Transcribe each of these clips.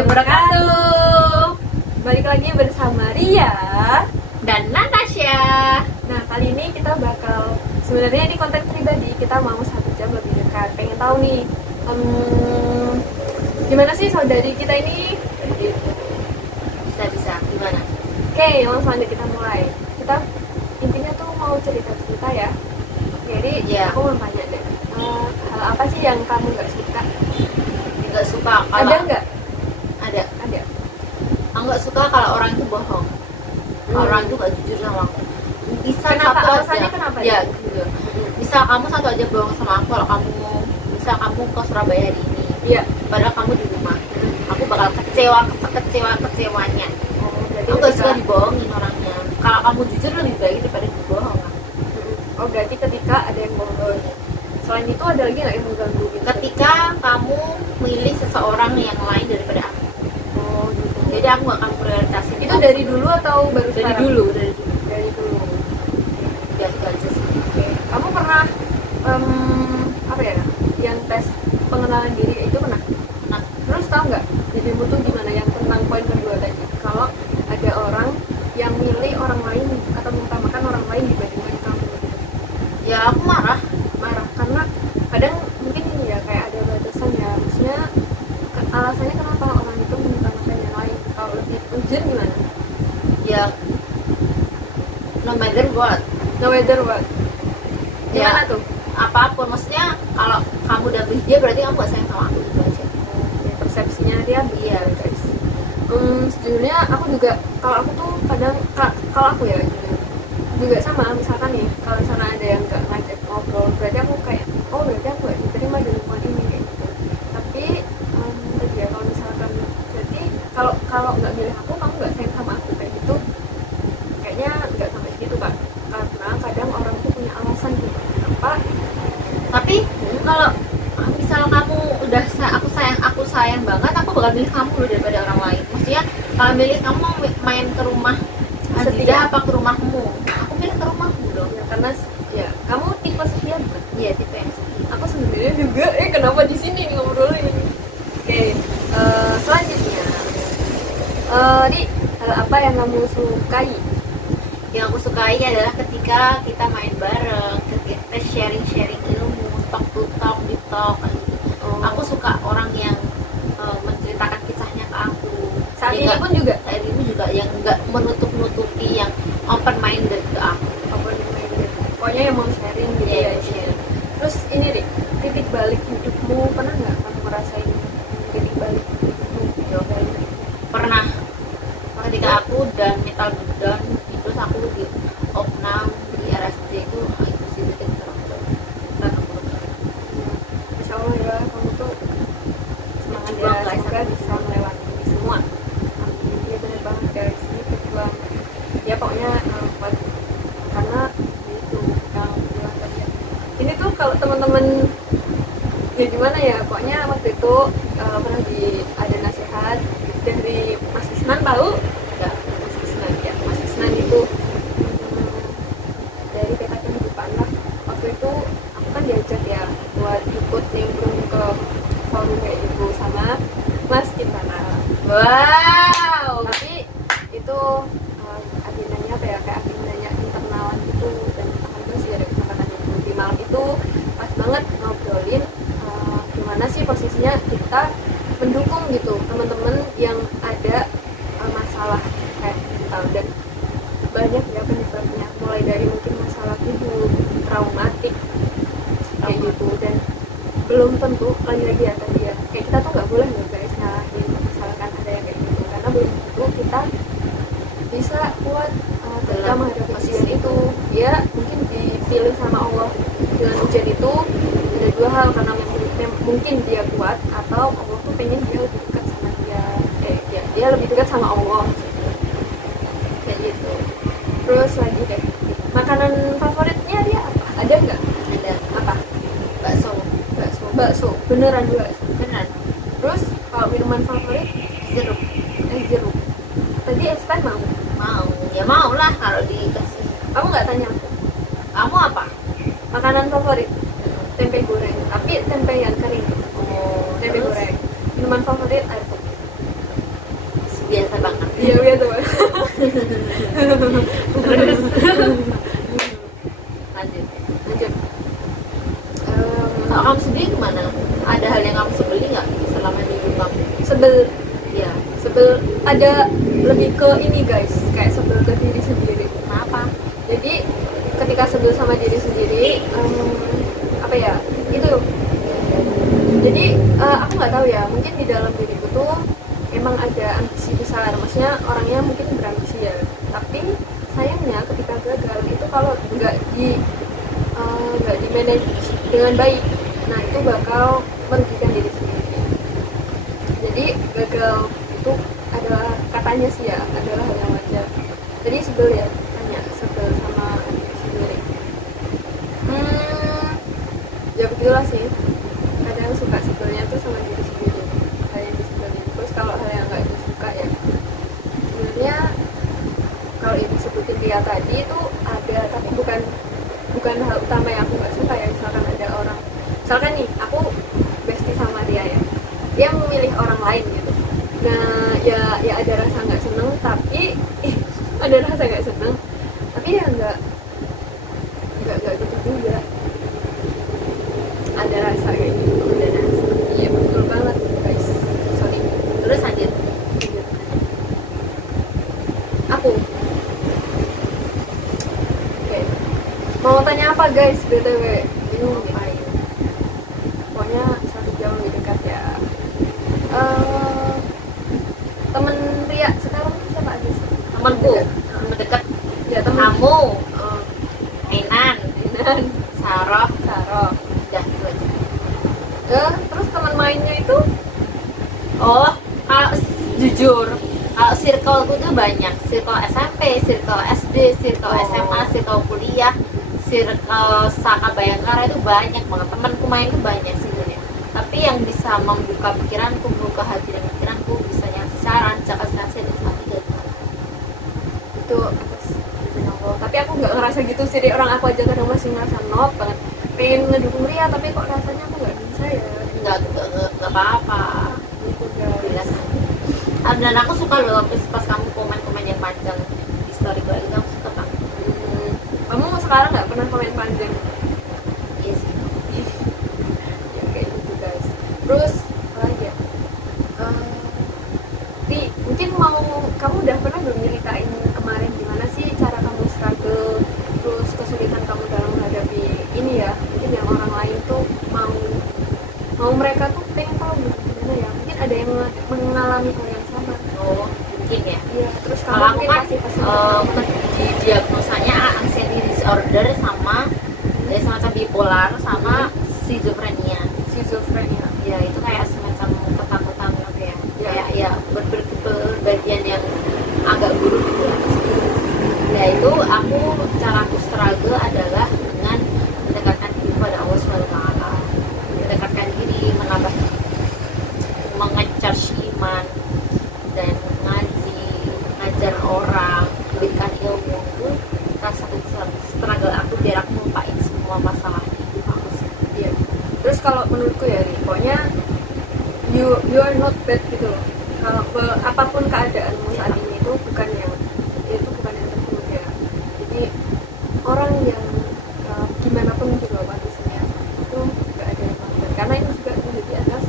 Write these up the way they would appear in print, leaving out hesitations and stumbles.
warahmatullahi wabarakatuh. Balik lagi bersama Ria dan Natasha. Nah, kali ini kita bakal, sebenarnya ini konten pribadi, kita mau 1 jam lebih dekat. Pengen tahu nih, gimana sih saudari kita ini? Bisa gimana? Oke, langsung aja kita mulai. Kita intinya tuh mau cerita-cerita ya. Jadi Ya. aku mau tanya deh, hal apa sih yang kamu nggak suka? Nggak suka kalau Ada nggak? ada. Ada. Aku nggak suka kalau orang itu bohong. Kalau orang itu nggak jujur sama aku. Bisa Kenapa? satu Alasannya aja. kenapa Ya, ya? gitu. Bisa kamu satu aja bohong sama aku kalau kamu ke Surabaya hari ini. Iya. Padahal kamu di rumah. Aku bakal kecewanya. Oh, berarti Aku nggak suka ketika- dibohongin orangnya. Kalau kamu jujur lebih baik daripada dibohong. Oh, berarti ketika ada yang bohong. Selain itu ada lagi nggak yang mengganggu gitu? Ketika kamu milih seseorang yang lain daripada aku, Oh, gitu. jadi aku gak akan prioritasin Itu dari dulu atau baru dari sekarang? dulu. Dari dulu. Ya, itu aja sih. Oke. Kamu pernah apa ya? Yang tes pengenalan diri itu pernah? Nah, Terus tahu nggak dirimu tuh gimana yang tentang poin kedua tadi? Kalau ada orang yang milih orang lain atau mengutamakan orang lain dibandingkan kamu, ya aku marah. karena kadang mungkin ini ya kayak ada batasan ya, maksudnya alasannya kenapa orang itu mengutamakan yang lain. Kalau lebih urgent gimana? Ya, no matter what, No matter what. Gimana Ya. tuh? apapun, maksudnya kalau kamu udah pilih dia berarti kamu gak sayang sama aku, gitu aja. Ya, persepsinya dia. Iya, guys. Sejujurnya aku juga, kalau aku tuh kadang kalau aku ya juga sama, misalkan nih kalau misalnya ada yang nggak ngajak ngobrol, berarti aku kayak, oh berarti aku nggak diterima di lingkungan ini kayak gitu. Tapi tadi ya, kalau misalkan berarti kalau nggak milih aku, kamu nggak sayang sama aku kayak gitu, kayaknya nggak sampai gitu Kak. Karena kadang orang tuh punya alasan gitu kenapa. tapi kalau misal kamu udah aku sayang banget, aku bakal milih kamu loh daripada orang lain. Maksudnya kalau milih kamu mau main ke rumah Setia. Aziza apa ke rumahmu, aku milih ke rumahmu dong. Ya, karena ya kamu tipe setia bukan? Iya, tipe yang setia. Aku sebenarnya juga kenapa di sini nih ngobrolin. Oke, selanjutnya di hal apa yang kamu sukai? Yang aku sukai adalah ketika kita main bareng, ketika kita sharing ilmu, talk to talk, di talk kayak gitu. Aku suka orang yang menceritakan kisahnya ke aku. Saat Yang ini pun juga saat ini juga yang nggak menutup-nutupi, yang open minded ke aku. pokoknya yang mau sharing gitu Iya, ya. share. Terus ini deh, titik balik hidupmu pernah nggak kamu ngerasain titik balik hidupmu? Pernah ketika aku dan mental down, terus aku di opnam di RSJ itu sih titik terendah. Insya Allah ya, kamu tuh semangat ya, Berjuang, guys. semoga bisa melewati ini semua. Amin. Iya benar banget guys, ini berjuang. Ya pokoknya karena itu yang bilang tadi ya. Ini tuh kalau teman-teman ya gimana ya, pokoknya waktu itu pernah ada nasihat dari Mas Isnan, tahu nggak? Mas Isnan ya, Mas Isnan itu dari peta kehidupan lah. Waktu itu aku kan diajak ya buat ikut nimbrung ke forum kayak gitu sama Mas Cintana. Wow. Tapi itu agendanya apa ya, kayak agendanya internalan gitu, dan alhamdulillah sih ada kesempatan itu di malam itu pas banget ngobrolin gimana sih posisinya kita mendukung gitu teman-teman yang ada masalah kayak mental, dan banyak ya penyebabnya, mulai dari mungkin masalah hidup, traumatik kayak gitu, dan belum tentu lagi-lagi ya tadi ya, kayak kita tuh nggak boleh loh guys nyalahin misalkan ada yang kayak gitu, karena belum tentu kita bisa kuat ketika menghadapi ujian itu. Ya mungkin dipilih sama Allah dengan ujian itu ada 2 hal, karena mungkin dia kuat, atau Allah tuh pengen dia lebih dekat sama dia lebih dekat sama Allah kayak gitu. Terus lagi deh, makanan favoritnya dia apa? Ada nggak? Ada Apa? bakso Beneran juga. beneran. Terus kalau minuman favorit Jeruk jeruk. Tadi explain mau lah kalau dikasih. kamu nggak tanya aku Kamu apa? makanan favorit? Tempe goreng, tapi tempe yang kering. Oh, Tempe terus? goreng. Minuman favorit air putih. Iya biasa Bang. Terus lanjut. Lanjut. Kalau kamu sendiri gimana? Ada hal yang kamu sebeli nggak selama di hidup kamu? Sebel, Iya. sebel ada lebih ke ini guys, kayak sebel ke diri sendiri. Kenapa? Jadi ketika sebel sama diri sendiri, apa ya? Itu. Jadi aku nggak tahu ya, mungkin di dalam diriku tuh emang ada ambisi besar, maksudnya orangnya mungkin berambisi ya. Tapi sayangnya ketika gagal itu kalau nggak di manage dengan baik, nah itu bakal merugikan diri sendiri. Jadi gagal itu adalah katanya sih ya, adalah hal yang wajar. Jadi sebel ya, tanya sebel sama diri sendiri. Ya begitulah sih. Kadang suka sebelnya tuh sama diri sendiri, hal yang disebelin. Terus kalau hal yang nggak disuka ya, sebenarnya kalau ibu sebutin dia tadi itu ada, tapi bukan hal utama yang aku nggak suka ya. Misalkan ada orang, misalkan nih aku bestie sama dia ya, dia memilih orang lain gitu. Nah ya ada rasa nggak seneng, tapi ada rasa nggak seneng, tapi ya nggak gitu juga. Ada rasa kayak gitu, ada rasa. Iya betul banget guys. Sorry. Terus lanjut. Aku. Oke. Mau tanya apa guys? BTW. Bingung nih. Pokoknya 1 jam lebih dekat ya. Temen Ria sekarang siapa aja sih? Temanku, teman dekat. Ya temen Kamu, Ainan, dan Sarah, Sarah. udah itu aja. Terus teman mainnya itu Oh, kalau jujur, kalau circleku tuh banyak. Circle SMP, circle SD, circle SMA, circle kuliah, circle Saka Bayangkara itu banyak banget. Temanku main tuh banyak sebenarnya. Tapi yang bisa membuka pikiranku, membuka hati dan pikiranku, bisa ngasih saran, bisa kasih nasihat dan sebagainya. itu atas izin Allah. Tapi aku nggak ngerasa gitu sih, dari orang aku aja kadang masih ngerasa not banget pengen ngedukung Ria, tapi kok rasanya aku nggak bisa ya. Nggak apa-apa. Gitu guys. Jelas. Dan aku suka loh pas kamu komen-komen yang panjang di story gue, itu aku suka banget. Kamu sekarang nggak pernah komen panjang? Iya sih. Ya kayak gitu guys. Terus apa lagi ya? Ri, mungkin kamu udah pernah belum nyeritain kemarin gimana sih cara kamu struggle, terus kesulitan kamu dalam menghadapi ini ya, mungkin yang orang lain tuh mau mereka tuh pengen tahu gitu gimana ya, mungkin ada yang mengalami hal yang sama. Oh, mungkin ya. Iya, terus kamu Kalau aku mungkin kan kasih pesan. di diagnosanya anxiety disorder sama semacam bipolar sama schizophrenia. Schizophrenia. Ya itu kayak semacam ketakutan apa ya? Ya. Kayak ya berbagian yang agak buruk gitu lah. Nah itu cara aku struggle adalah dengan mendekatkan diri pada Allah SWT, mendekatkan diri, menambah, mengecharge iman dan ngajar orang, memberikan ilmu. Itu salah satu struggle aku biar aku melupain semua masalah di hidup aku sendiri. Iya. Terus kalau menurutku ya, Ri, pokoknya you are not bad gitu loh. Kalau apapun keadaanmu saat ini itu bukan yang terburuk ya. Jadi orang yang gimana pun juga kondisinya itu nggak ada yang bad, karena ini juga menjadi atas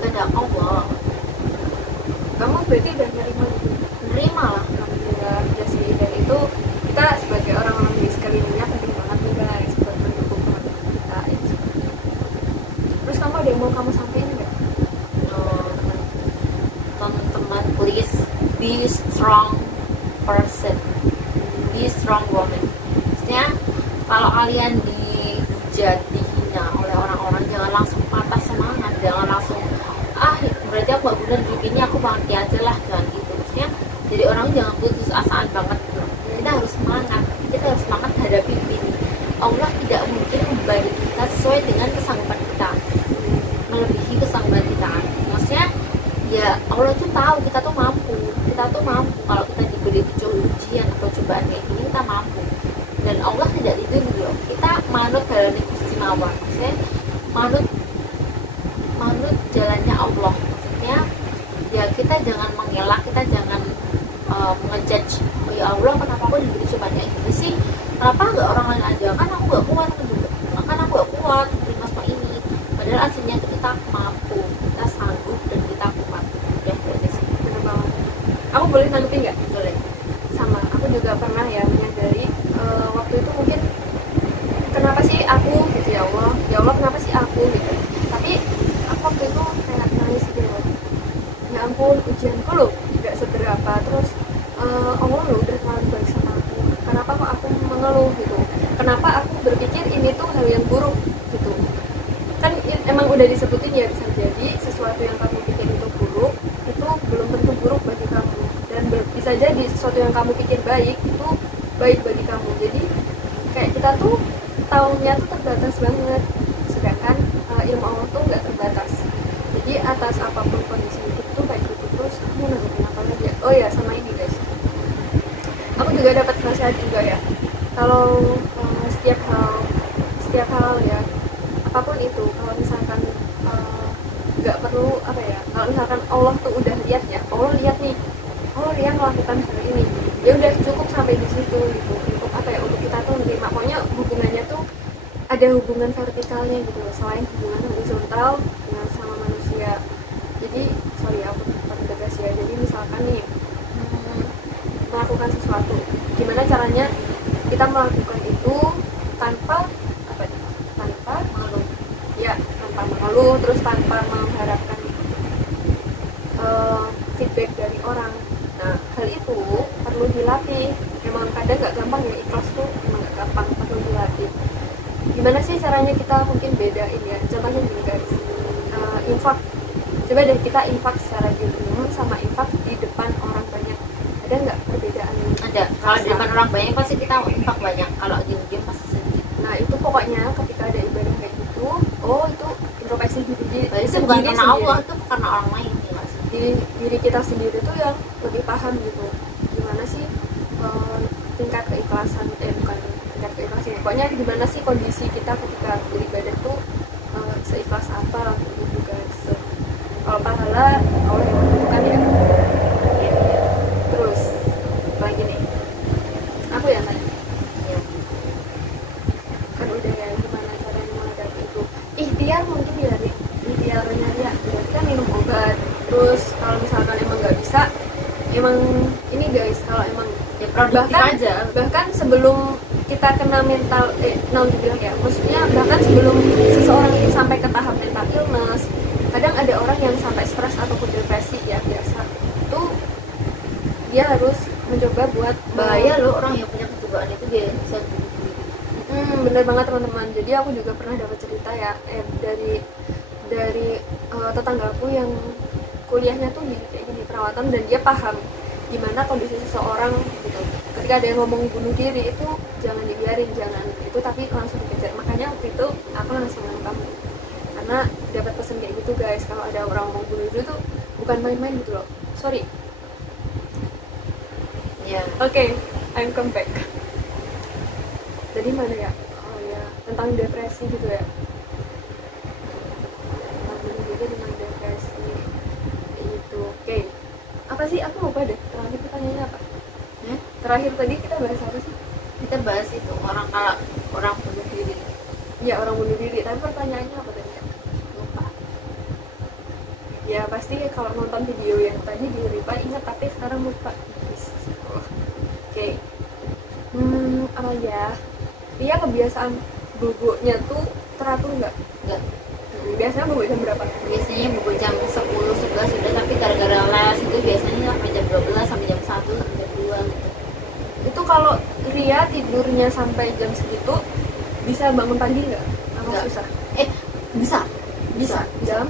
Kepada Allah, kamu berarti udah menerima gitu. menerima lah. Alhamdulillah ya sih, dan itu kita sebagai orang-orang di sekelilingnya penting banget nih guys buat mendukung teman-teman kita itu. Terus kamu ada yang mau kamu sampaikan nggak? Teman-teman, please be strong person, be strong woman. Maksudnya kalau kalian dihujat, dihina oleh orang-orang, jangan langsung patah semangat, jangan langsung berarti aku gak bener hidup ini, aku mati aja lah, jangan gitu. Maksudnya jadi orang jangan putus asaan banget gitu. Kita harus semangat hadapi ini. Allah tidak mungkin memberi kita sesuai dengan kesanggupan kita, melebihi kesanggupan kita. Maksudnya ya Allah tuh tahu kita tuh mampu kalau kita diberi ujian atau cobaan kayak gini, kita mampu. Dan Allah tidak gitu loh, kita manut dalam Gusti mawon, maksudnya manut jalannya Allah. Maksudnya ya kita jangan mengelak, kita jangan ngejudge, oh ya Allah kenapa aku diberi cobaan kayak gini sih, kenapa nggak orang lain aja, kan aku nggak kuat gitu, kan aku nggak kuat terima semua ini, padahal aslinya itu kita mampu, kita sanggup, dan kita kuat. Ya berarti sih. Bener banget. Aku boleh nanggepin nggak? Boleh. Sama, aku juga pernah ya menyadari waktu itu mungkin kenapa sih aku gitu, ya Allah kenapa sih aku gitu. Tapi aku waktu itu kayak nangis gitu loh, ya ampun ujianku loh nggak seberapa, terus Allah loh udah terlalu baik sama aku, kenapa kok aku mengeluh gitu, kenapa aku berpikir ini tuh hal yang buruk gitu. Kan emang udah disebutin ya, bisa jadi sesuatu yang kamu pikir itu buruk itu belum tentu buruk bagi kamu, dan bisa jadi sesuatu yang kamu pikir baik itu baik bagi kamu. Jadi kayak kita tuh taunya tuh terbatas banget, sedangkan ilmu Allah tuh nggak terbatas. Jadi atas apapun kondisi hidup tuh baik itu, terus kamu nanggepin apa lagi ya? Oh ya, sama ini guys, aku juga dapat nasihat juga ya, kalau setiap hal ya, apapun itu, kalau misalkan nggak perlu apa ya, kalau misalkan Allah tuh udah lihat ya, Allah lihat nih, oh dia melakukan hal ini, ya udah cukup sampai di situ gitu. Untuk apa ya, untuk kita tuh menerima, pokoknya hubungannya tuh ada hubungan vertikalnya gitu loh, selain hubungan horizontal dengan sama manusia. Jadi sorry aku pakai tegas ya, jadi misalkan nih melakukan sesuatu, gimana caranya kita melakukan itu tanpa apa ya, tanpa Malu. ya tanpa mengeluh, terus tanpa mengharapkan feedback dari orang. Nah hal itu perlu dilatih, memang kadang nggak gampang ya, ikhlas tuh emang nggak gampang, perlu dilatih. Gimana sih caranya kita mungkin bedain ya, contohnya gini guys, infak, coba deh kita infak secara diam sama infak di depan orang banyak, ada nggak perbedaan? Ada. Kalau di depan orang banyak pasti kita infak banyak, kalau diem-diem pasti sedikit. Nah itu pokoknya ketika ada ibadah kayak gitu, oh itu introspeksi diri Itu bukan karena Allah, itu karena orang lain ya Mas. di diri kita sendiri tuh yang lebih paham gitu, gimana sih tingkat keikhlasan, bukan tingkat keikhlasan, pokoknya gimana sih kondisi kita ketika beribadah tuh seikhlas apa gitu guys. Kalau pahala Allah yang menentukan ya. Terus lagi nih, aku yang tanya Ya. kan udah ya, gimana caranya menghadapi itu, ikhtiar mungkin ya, ikhtiarnya ya kita minum obat. Terus kalau misalkan emang nggak bisa, emang ini guys, kalau emang Ya produktif aja. bahkan sebelum kita kena mental naudzubillah ya, maksudnya bahkan sebelum seseorang ini sampai ke tahap mental illness, kadang ada orang yang sampai stres ataupun depresi ya biasa, itu dia harus mencoba buat Bahaya loh orang yang punya kecobaan itu, dia bisa bunuh diri. bener banget teman-teman. Jadi aku juga pernah dapat cerita ya, dari tetanggaku yang kuliahnya tuh di kayak gini perawatan, dan dia paham gimana kondisi seseorang gitu. Ketika ada yang ngomong bunuh diri itu jangan dibiarin, jangan itu, tapi langsung dikejar. Makanya waktu itu aku langsung nangkap, karena dapat pesan kayak gitu guys, kalau ada orang ngomong bunuh diri tuh bukan main-main gitu loh. Sorry. Ya. Oke, I'm come back. Jadi mana ya? Oh ya, tentang depresi gitu ya. Tentang bunuh diri, tentang depresi itu. Oke. Apa sih? Aku lupa deh. Terakhir pertanyaannya apa? Terakhir tadi kita bahas apa sih? Kita bahas itu orang, kalau orang bunuh diri. Ya orang bunuh diri. Tapi pertanyaannya apa tadi? Lupa. Ya pasti kalau nonton video yang tadi di reply ingat, tapi sekarang lupa. Oke. Apa ya? Dia kebiasaan boboknya tuh teratur nggak? Enggak. Biasanya bobok jam berapa? Biasanya buku jam 10, 11 sudah, tapi gara-gara les itu biasanya sampai jam 12, sampai jam 1, sampai jam 2 gitu. Itu kalau Ria tidurnya sampai jam segitu, bisa bangun pagi nggak? Apa Nggak. susah? Bisa. Bisa. Jam?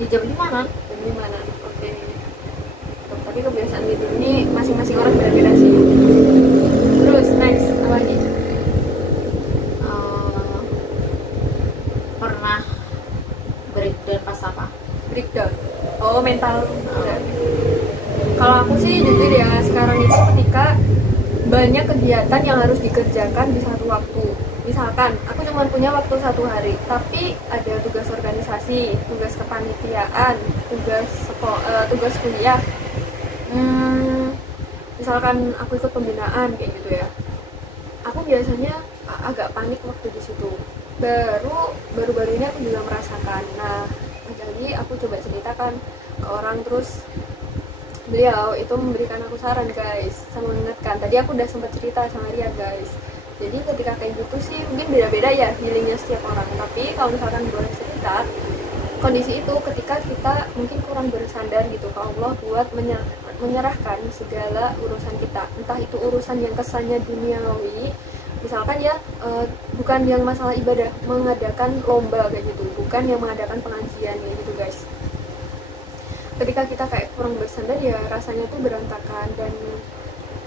Di jam 5-an. Jam 5-an. Oke. Tapi kebiasaan tidur ini masing-masing orang beda-beda sih. Terus next apa lagi? Pernah breakdown pas apa? Breakdown. Oh mental. Kalau aku sih jujur ya, sekarang itu ketika banyak kegiatan yang harus dikerjakan di satu waktu. Misalkan aku cuma punya waktu 1 hari, tapi ada tugas organisasi, tugas kepanitiaan, tugas kuliah, misalkan aku ikut pembinaan kayak gitu ya, aku biasanya agak panik waktu di situ. Baru-baru ini aku juga merasakan. Nah, jadi aku coba ceritakan ke orang, terus beliau itu memberikan aku saran guys, sama mengingatkan. Tadi aku udah sempat cerita sama dia guys. Jadi ketika kayak gitu sih mungkin beda-beda ya healingnya setiap orang. Tapi kalau misalkan boleh cerita, kondisi itu ketika kita mungkin kurang bersandar gitu ke Allah buat menyerahkan segala urusan kita, entah itu urusan yang kesannya duniawi, misalkan ya bukan yang masalah ibadah, mengadakan lomba kayak gitu, bukan yang mengadakan pengajian kayak gitu guys. Ketika kita kayak kurang bersandar ya rasanya tuh berantakan, dan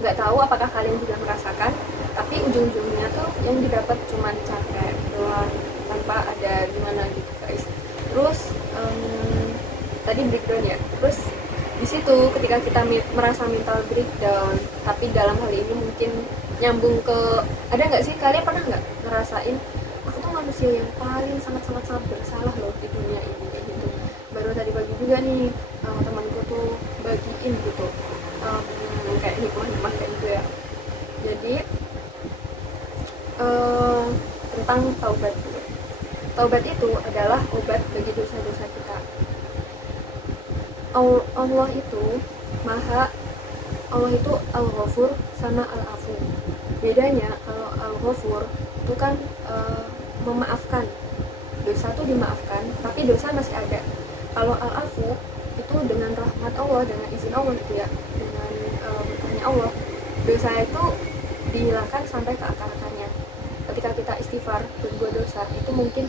nggak tahu apakah kalian juga merasakan, tapi ujung-ujungnya tuh yang didapat cuman capek doang tanpa ada gimana gitu guys. Terus tadi breakdown ya, terus di situ ketika kita merasa mental breakdown, tapi dalam hal ini mungkin nyambung ke, ada nggak sih kalian pernah nggak ngerasain aku tuh manusia yang paling sangat bersalah loh di dunia ini kayak gitu. Baru tadi pagi juga nih temanku tuh bagiin gitu kayak hikmah kayak gitu ya. Jadi tentang taubat gitu. Taubat itu adalah obat bagi dosa-dosa kita. Allah itu Allah itu Al-Ghafur sama Al-Afu. Bedanya kalau Al-Ghafur itu kan memaafkan, dosa tuh dimaafkan tapi dosa masih ada. Kalau Al-Afu itu dengan rahmat Allah, dengan izin Allah gitu ya, dengan berkahnya Allah, dosa itu dihilangkan sampai ke akar-akarnya. Ketika kita istighfar berbuat dosa, itu mungkin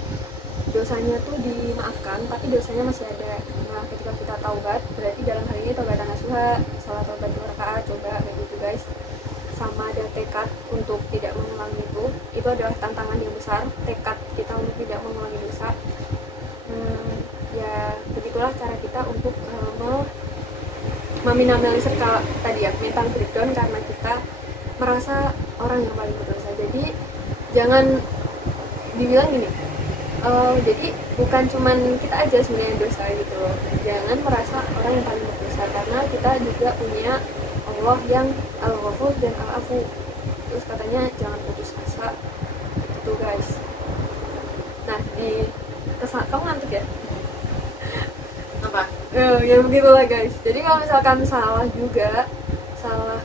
dosanya tuh dimaafkan tapi dosanya masih ada. Nah, ketika kita taubat, berarti dalam hal ini taubat nasuha, salat taubat 2 rakaat, coba kayak gitu guys, sama ada tekad untuk tidak mengulangi itu adalah tantangan yang besar, tekad kita untuk tidak mengulangi dosa. Ya begitulah cara kita untuk meminimalisir kalau tadi ya mental breakdown karena kita merasa orang yang paling berdosa. Jadi jangan dibilang gini, jadi bukan cuman kita aja sebenarnya yang dosa gitu loh. Jangan merasa orang yang paling berdosa, karena kita juga punya Allah yang Al-Ghafur dan Al-Afu. Terus katanya jangan putus asa gitu guys. Nah, kamu ngantuk ya? Apa? Ya begitulah guys. Jadi kalau misalkan salah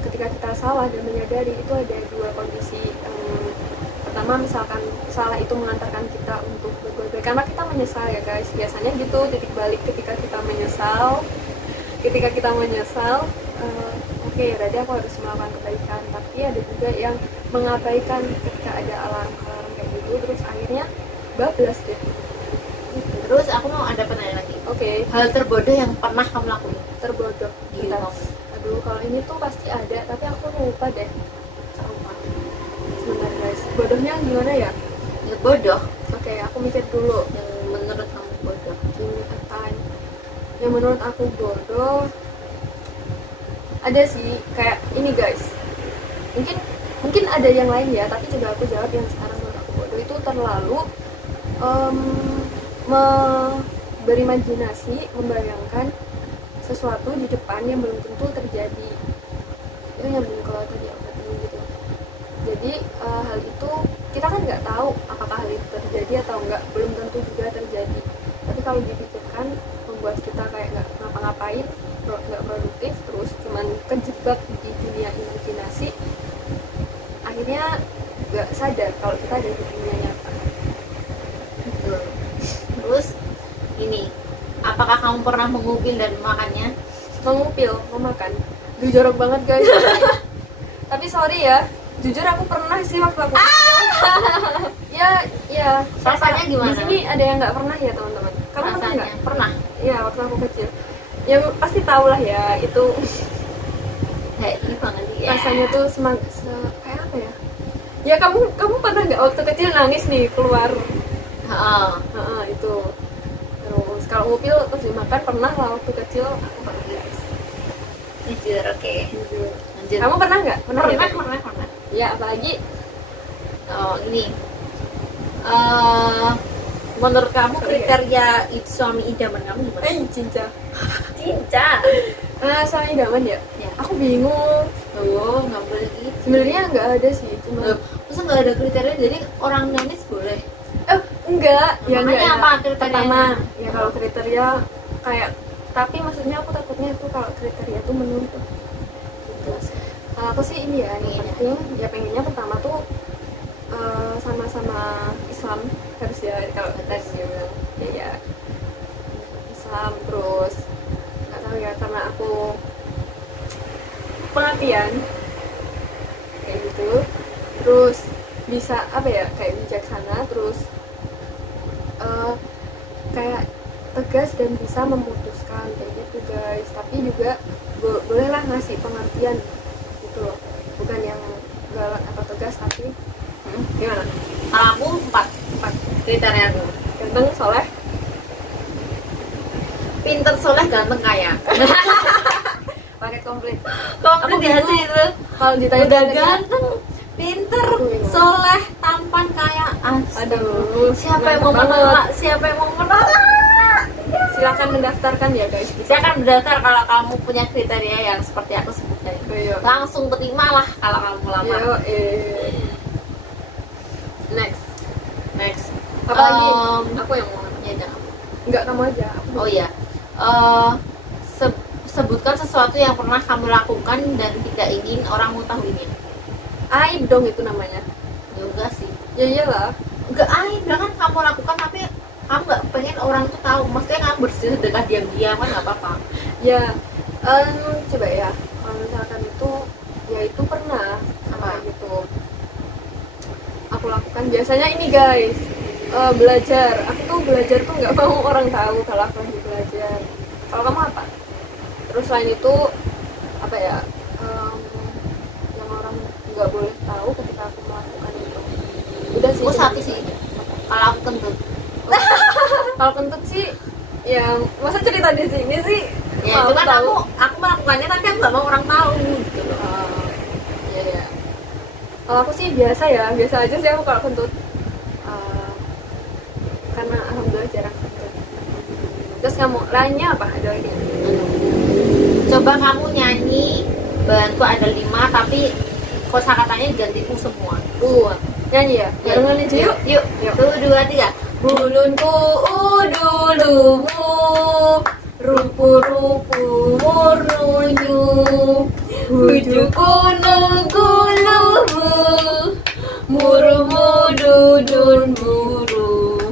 ketika kita salah dan menyadari, itu ada 2 kondisi. Pertama, misalkan salah itu mengantarkan kita untuk berbuat baik karena kita menyesal ya guys. Biasanya gitu titik balik ketika kita menyesal. Oke, berarti aku harus melakukan kebaikan. Tapi ada juga yang mengabaikan ketika ada alarm-alarm kayak gitu, terus akhirnya bablas deh. Terus aku mau ada pertanyaan lagi. Oke. Hal terbodoh yang pernah kamu lakuin? Terbodoh. Iya. Aduh, kalau ini tuh pasti ada, tapi aku lupa deh. Sebentar guys, bodohnya gimana ya? Ya bodoh. Oke, aku mikir dulu. Yang menurut kamu bodoh? Yang menurut aku bodoh ada sih, kayak ini guys. Mungkin ada yang lain ya, tapi coba aku jawab yang sekarang menurut aku bodoh itu terlalu berimajinasi, membayangkan sesuatu di depan yang belum tentu terjadi. Itu nyambung ke tadi aku tadi gitu. Jadi hal itu kita kan nggak tahu apakah hal itu terjadi atau enggak, belum tentu juga terjadi. Tapi kalau dipikirkan membuat kita kayak nggak ngapa-ngapain, nggak produktif, terus cuman kejebak di dunia imajinasi, akhirnya nggak sadar kalau kita ada di dunia nyata. Betul. Terus ini, apakah kamu pernah mengupil dan memakannya? Memakan. Duh, jorok banget guys. Tapi sorry ya, jujur aku pernah sih waktu aku kecil. ya. Rasanya gimana? Di sini ada yang nggak pernah ya teman-teman. Kamu pernah nggak? Pernah. Iya, waktu aku kecil. Ya pasti tau lah ya, itu kayak ini banget ya. rasanya tuh kayak apa ya? Ya kamu pernah nggak waktu kecil nangis nih keluar? Itu. Terus kalau ngupil terus dimakan pernah lah waktu kecil, aku pernah guys. Jujur, oke. Jujur. Lanjut. Kamu pernah nggak? Pernah. Ya, apalagi ini. Menurut kamu kriteria suami idaman kamu gimana? cinca. Cinta. Suami idaman ya? Ya. Aku bingung. Oh, nggak boleh gitu. Sebenarnya nggak ada sih, cuma Loh, masa nggak ada kriteria, jadi orang nangis boleh? enggak, ya Makanya enggak apa ya. kriterianya? Pertama, ya kalau kriteria kayak, tapi maksudnya aku takutnya itu kalau kriteria tuh menuntut gitu. Kalau aku sih ini ya, yang penting ya pengennya pertama tuh sama-sama Islam harus ya, kalau tes ya bilang ya Islam. Terus nggak tahu ya, karena aku pengertian kayak gitu, terus bisa apa ya, kayak bijaksana, terus kayak tegas dan bisa memutuskan kayak gitu guys. Tapi juga bolehlah ngasih pengertian gitu loh, bukan yang galak atau tegas, tapi gimana? Kalau aku empat kriteria aku. Ganteng, soleh, Pinter, soleh, ganteng, kaya. paket komplit. Komplit Aku ya bingung. sih itu. Kalau ditanya Udah ganteng, pinter, Aku bingung. soleh, tampan, kaya. Aduh, Siapa yang mau mantap menolak? Siapa yang mau menolak? silakan mendaftarkan ya guys. Saya akan mendaftar kalau kamu punya kriteria yang seperti aku sebutkan. Yo, Langsung terimalah kalau kamu melamar. yo, next. Apa lagi? Aku yang mau nanya kamu. Enggak, kamu aja. Aku Oh iya. Sebutkan sesuatu yang pernah kamu lakukan dan tidak ingin orang mengetahuinya. aib dong itu namanya. Ya enggak sih. Ya iyalah. Enggak aib, kan kamu lakukan tapi kamu nggak pengen orang itu tahu. Maksudnya kamu bersedekah diam-diam kan nggak apa-apa. Ya, coba ya. Kalau misalkan itu, ya itu pernah Apa? gitu. Aku lakukan biasanya ini guys, belajar. Aku tuh belajar tuh nggak mau orang tahu kalau aku lagi belajar. Kalau kamu apa? Terus selain itu apa ya? Yang orang nggak boleh tahu ketika aku melakukan itu. Udah sih. Aku satu sih. Kalau aku kentut. Kalau kentut sih, yang masa cerita di sini sih. Ya, mau cuman tahu. aku melakukannya tapi aku nggak mau orang tahu gitu loh. Iya. Kalau aku sih biasa ya, biasa aja sih aku kalau kentut. Karena alhamdulillah jarang kentut. Terus kamu lainnya apa? Ada lagi? Coba kamu nyanyi bahanku ada 5 tapi kosakatanya gantiku semua. Nyanyi ya? Barengan aja yuk. Yuk. Yuk. 1, 2, 3. Bulunku udulumu, rupu-rupu murnunyu, bujuku nunggulumu, murumu dudun muru,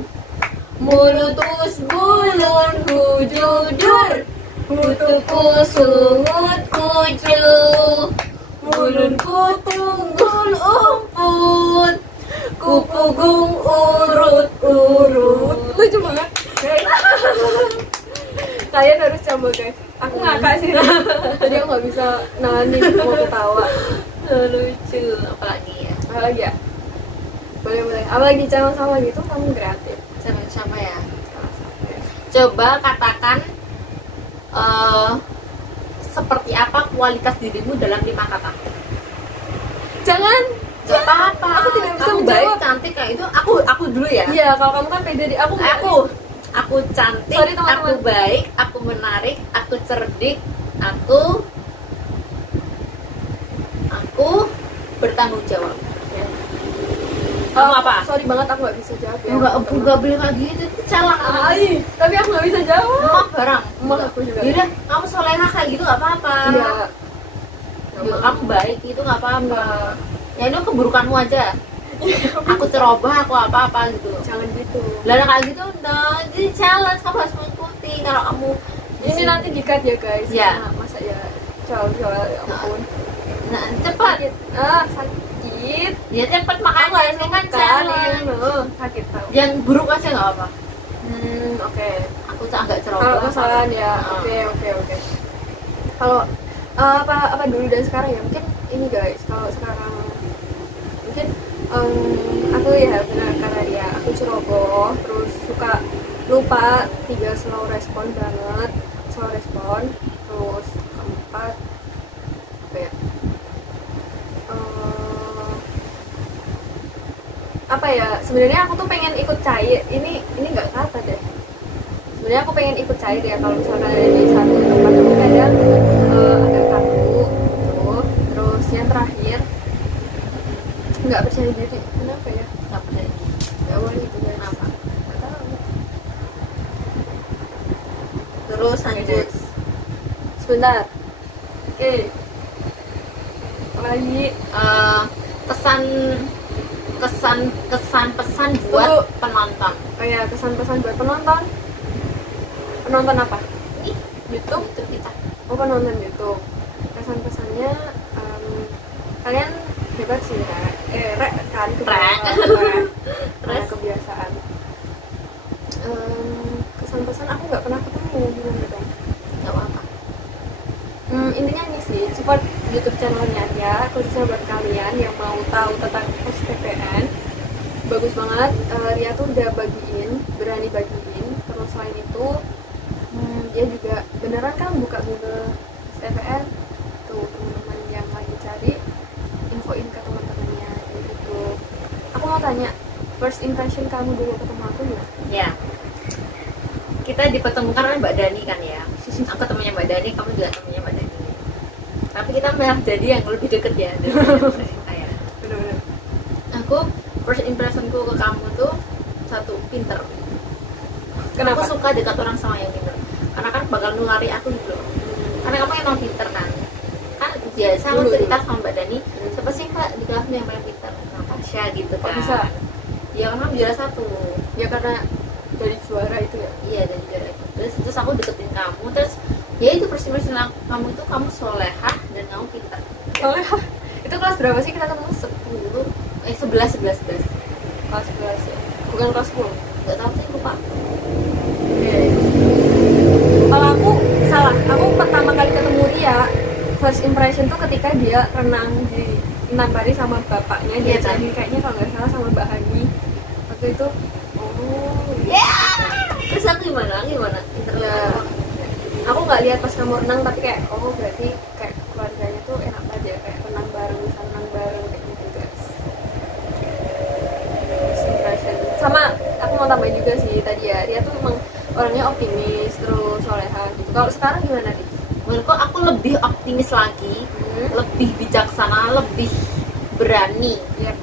mulutus bulun kujudur, mutuku sungut kuju, mulunku tunggul umput, kupugung urut-urut. Lucu banget guys. Kalian harus coba guys. Aku ngakak sih. Jadi aku nggak bisa nahanin mau ketawa. Lucu. Apalagi ya? Apa lagi ya? Boleh. Apa lagi sama gitu kamu kreatif. Sama ya. Sama-sama ya. Coba katakan seperti apa kualitas dirimu dalam 5 kata. Jangan. Gak apa-apa. Aku tidak bisa kamu menjawab. baik, cantik kayak itu. Aku dulu ya. Iya, kalau kamu kan pede di aku. Aku cantik, Sorry, teman-teman. aku baik, aku menarik, aku cerdik, aku bertanggung jawab. Kamu apa? Sorry banget aku nggak bisa jawab ya. Enggak boleh kayak gitu, itu salah. Tapi aku nggak bisa jawab. Emang barang. Emang aku juga. Yaudah, kamu solehah kayak gitu nggak apa-apa. Iya. Ya, kamu baik itu nggak apa-apa. Enggak. Ya itu keburukanmu aja. Aku ceroboh, aku apa-apa gitu. Jangan gitu. Lah kayak gitu udah jadi challenge, kamu harus mengikuti. Kalau kamu Ini nanti di-cut ya guys. Iya. Nah, masa ya jual ya ampun. nah, cepat. Sakit. Ya cepat makanya ini kan challenge. Sakit tahu. Yang buruk aja nggak apa-apa. Oke. Aku agak ceroboh. Kalau kesalahan ya. Ah. Oke. Kalau apa dulu dan sekarang ya, mungkin ini guys, kalau sekarang mungkin aku ya benar kata dia, aku ceroboh, terus suka lupa, 3 slow respon banget, terus keempat apa ya, apa ya, sebenarnya aku tuh pengen ikut cair, ini nggak kata deh, sebenarnya aku pengen ikut cair ya, kalau misalnya ada di satu tempat aku kadang agak kaku gitu, terus sebentar. Oke. Lagi kesan pesan buat penonton. oh ya, kesan-pesan buat penonton. Penonton apa? Ini YouTube. kita. Oh, penonton YouTube. Kesan-pesannya kalian hebat sih ya. Kan kebiasaan. Kesan-pesan aku nggak pernah ketemu, gimana dong? Nggak apa-apa. Intinya ini sih, support YouTube channelnya ya, khususnya buat kalian yang mau tahu tentang STPN. Bagus banget, Ria tuh udah berani bagiin. Terus selain itu, dia juga beneran kan buka Google STPN. Tuh teman-teman yang lagi cari, infoin ke teman-temannya kayak gitu. Aku mau tanya, first impression kamu dulu ketemu aku ya? Ya. Kita dipertemukan oleh Mbak Dani kan ya. Aku temannya Mbak Dani, kamu juga temannya Mbak Dani. Tapi kita malah jadi yang lebih deket ya daripada mereka ya. Bener-bener. Aku first impressionku ke kamu tuh satu, pinter. Kenapa? Aku suka dekat orang sama yang pinter. Karena kan bakal nulari aku gitu loh. Karena kamu emang pinter kan. Kan biasa aku cerita sama Mbak Dani, siapa sih Mbak di kelasmu yang paling pinter? Natasha gitu kan. Kok bisa? Ya karena juara 1. Ya karena dari suara itu ya. Iya, dari juara itu. Terus aku deketin kamu, terus ya itu first impression kamu itu kamu solehah dan kamu pintar. Solehah? Itu kelas berapa sih kita ketemu? 11. Kelas 11 ya? Bukan kelas 10? Gak tau sih, lupa. Kalau aku salah, aku pertama kali ketemu dia first impression tuh ketika dia renang di Nambari sama bapaknya. Dia Iya, kan? kayaknya kalau nggak salah sama Mbak Hani. Waktu itu Terus aku gimana? Pintar ya, aku nggak lihat pas kamu renang, tapi kayak berarti kayak keluarganya tuh enak aja, kayak renang bareng, bisa renang bareng kayak gitu guys. First impression. Sama aku mau tambahin juga sih tadi ya, dia tuh emang orangnya optimis, terus soleha gitu. Kalau sekarang gimana nih? Menurutku aku lebih optimis lagi, lebih bijaksana, lebih berani, Ya,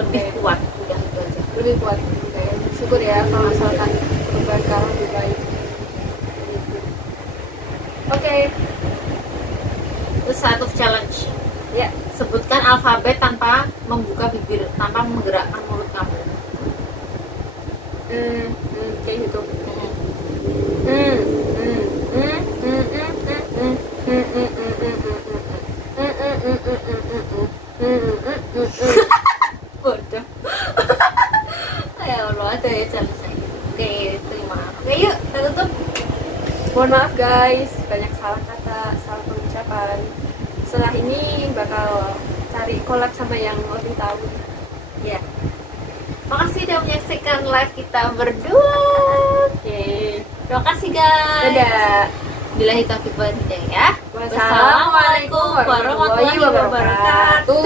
lebih kuat. Udah itu aja. lebih kuat gitu ya. Syukur ya kalau misalkan perubahan kamu lebih baik. Gitu. Oke. Terus satu challenge. Ya. Sebutkan alfabet tanpa membuka bibir, tanpa menggerakkan mulut kamu. Kayak gitu. Bodoh. Ya Allah, ada ya challenge gitu. Oke, terima. Oke, yuk kita tutup. Mohon maaf guys, banyak salah kata, salah pengucapan. Setelah ini bakal cari collab sama yang lebih tahu. Ya. Makasih udah menyaksikan live kita berdua. Oke. Terima kasih guys. Dadah. Billahi taufiq wal hidayah. Wassalamualaikum warahmatullahi wabarakatuh.